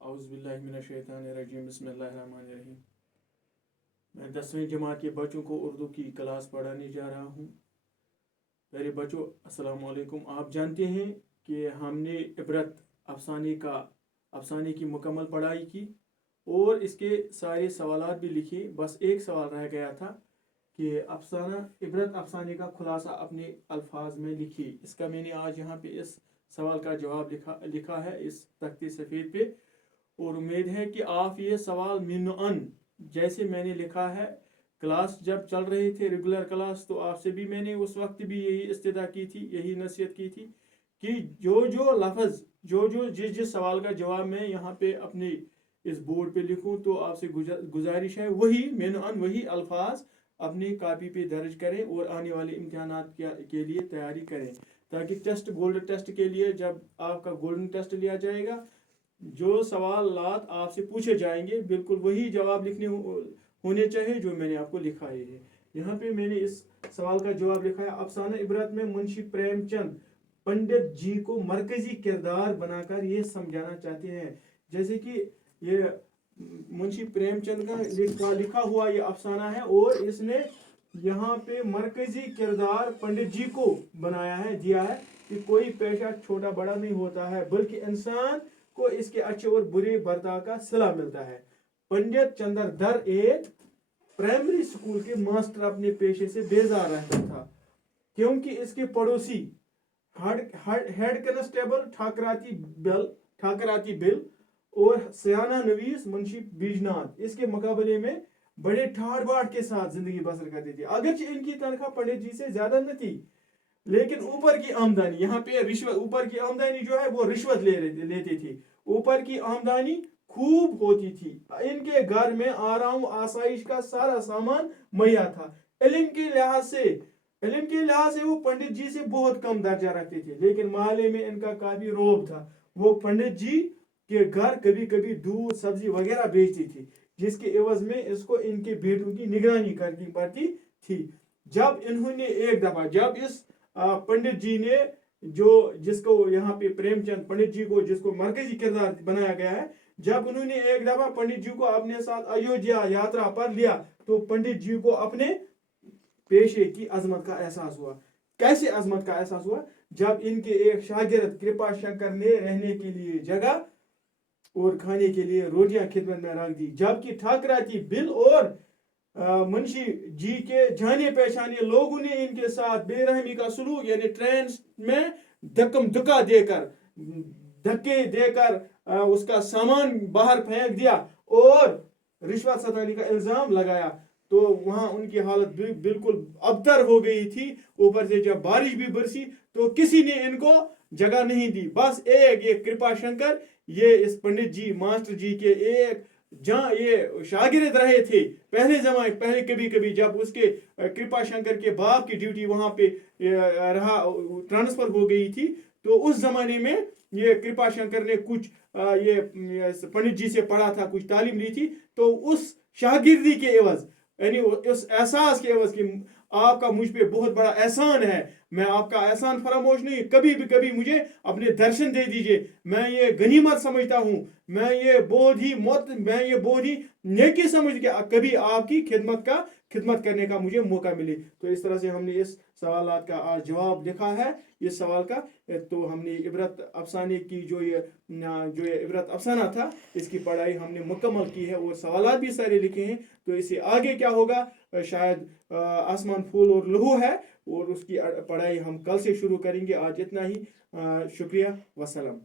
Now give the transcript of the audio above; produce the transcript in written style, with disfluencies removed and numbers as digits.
औज़ुबिल्लाहिमिनश्शैतानिर्रजीम बिस्मिल्लाहिर्रहमानिर्रहीम। मैं 10वीं जमात के बच्चों को उर्दू की क्लास पढ़ाने जा रहा हूँ। प्यारे बच्चों, अस्सलाम वालेकुम। आप जानते हैं कि हमने इबरत अफसाने की मुकम्मल पढ़ाई की और इसके सारे सवालात भी लिखे। बस एक सवाल रह गया था कि इबरत अफसाने का खुलासा अपने अल्फाज में लिखिए। इसका मैंने आज यहाँ पे इस सवाल का जवाब लिखा है इस तख्ते सफ़ेद पे, और उम्मीद है कि आप ये सवाल मिन जैसे मैंने लिखा है, क्लास जब चल रहे थे रेगुलर क्लास, तो आपसे भी मैंने उस वक्त भी यही इस्तिदा की थी, यही नसीहत की थी कि जो लफ्ज़ जिस सवाल का जवाब मैं यहाँ पे अपने इस बोर्ड पे लिखूँ, तो आपसे गुजारिश है वही अल्फाज अपनी कापी पे दर्ज करें और आने वाले इम्तिहानात के लिए तैयारी करें, ताकि गोल्डन टेस्ट के लिए जब आपका गोल्डन टेस्ट लिया जाएगा, जो सवालात आपसे पूछे जाएंगे बिल्कुल वही जवाब लिखने होने चाहिए जो मैंने आपको लिखा है। यहाँ पे मैंने इस सवाल का जवाब लिखा है। अफसाना इबरत में मुंशी प्रेमचंद पंडित जी को मरकजी किरदार बनाकर ये समझाना चाहते हैं, जैसे कि ये मुंशी प्रेमचंद का लिखा हुआ ये अफसाना है और इसने यहाँ पे मरकजी किरदार पंडित जी को दिया है कि कोई पेशा छोटा बड़ा नहीं होता है, बल्कि इंसान को इसके अच्छे और बुरे बर्ताव का सिला मिलता है। पंडित चंद्रधर एक प्राइमरी स्कूल के मास्टर अपने पेशे से बेजार रहता था, क्योंकि इसके पड़ोसी हेड कांस्टेबल ठाकराती बिल और सियाना नवीस मुंशी बीजनाथ इसके मुकाबले में बड़े ठाट बाट के साथ जिंदगी बसर करते थे। अगरचे इनकी तनख्वाह पंडित जी से ज्यादा न थी, लेकिन ऊपर की आमदनी, यहाँ पे ऊपर की आमदनी जो है वो रिश्वत लेते थे। ऊपर की आमदनी खूब होती थी। इनके घर में आराम आसाइश का सारा सामान मुहैया था। इल्म के लिहाज से वो पंडित जी से बहुत कम दर्जा रखते थे, लेकिन मोहल्ले में इनका काफी रोब था। वो पंडित जी के घर कभी कभी दूध सब्जी वगैरह बेचती थी, जिसके एवज में इसको इनके बेटों की निगरानी करनी पड़ती थी। जब इस पंडित जी ने जिसको यहाँ पे प्रेमचंद पंडित जी को जिसको मरकजी किरदार बनाया गया है, जब उन्होंने एक दफा पंडित जी को अपने साथ अयोध्या यात्रा पर लिया, तो पंडित जी को अपने पेशे की अजमत का एहसास हुआ। कैसे अजमत का एहसास हुआ? जब इनके एक शागिर्द कृपा शंकर ने रहने के लिए जगह और खाने के लिए रोटियां खिदमत में रख दी, जबकि ठाकराती बिल और मुंशी जी के जाने पहचाने लोगों ने इनके साथ बेरहमी का सलूक, यानी ट्रेन में धक्के देकर उसका सामान बाहर फेंक दिया और रिश्वत सताने का इल्जाम लगाया, तो वहां उनकी हालत बिल्कुल अबतर हो गई थी। ऊपर से जब बारिश भी बरसी तो किसी ने इनको जगह नहीं दी। बस एक कृपा शंकर, ये इस पंडित जी मास्टर जी के एक जहाँ ये शागिर्द रहे थे पहले कभी जब उसके कृपा शंकर के बाप की ड्यूटी वहां पे ट्रांसफर हो गई थी, तो उस जमाने में ये कृपा शंकर ने कुछ ये पंडित जी से पढ़ा था, कुछ तालीम ली थी, तो उस शागिर्दी के एवज, यानी उस एहसास के एवज कि आपका मुझ पे बहुत बड़ा एहसान है, मैं आपका एहसान फरामोश नहीं, कभी मुझे अपने दर्शन दे दीजिए, मैं ये गनीमत समझता हूँ, मैं ये बहुत ही नेकी समझ के कभी आपकी खिदमत करने का मुझे मौका मिले। तो इस तरह से हमने इस सवालात का आज जवाब लिखा है इस सवाल का। तो हमने इबरत अफसाने की जो ये इबरत अफसाना था, इसकी पढ़ाई हमने मुकम्मल की है और सवालात भी सारे लिखे हैं। तो इससे आगे क्या होगा, शायद आसमान फूल और लहू है, और उसकी पढ़ाई हम कल से शुरू करेंगे। आज इतना ही। शुक्रिया, वसलम।